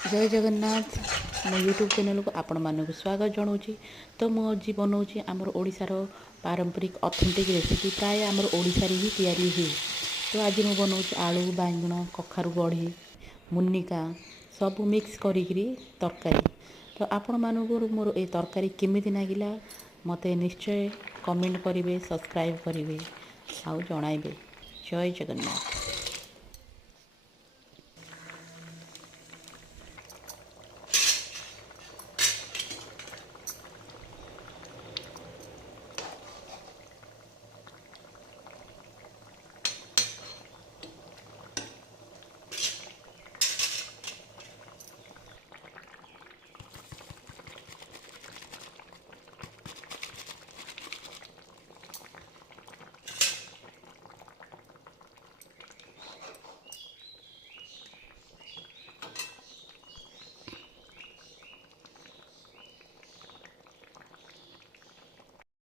जय जगन्नाथ मो YouTube channel को आपण मानक स्वागत जनाऊँगी। तो मुझे बनाऊँगी आमर ओडिशार पारंपरिक ऑथेंटिक रेसिपी प्राय आमर ओडिशा रे ही तैयारी हुए। तो आज मुझे बनाऊँगी आलू बांगण कखारू बड़ी मुनिका सब मिक्स करी तरकारी। तो आपण मानक मोर ए तरकारी केमिति लागिला मते निश्चय कमेंट करेंगे सब्सक्राइब करेंगे आउ जणाइबे। जय जगन्नाथ।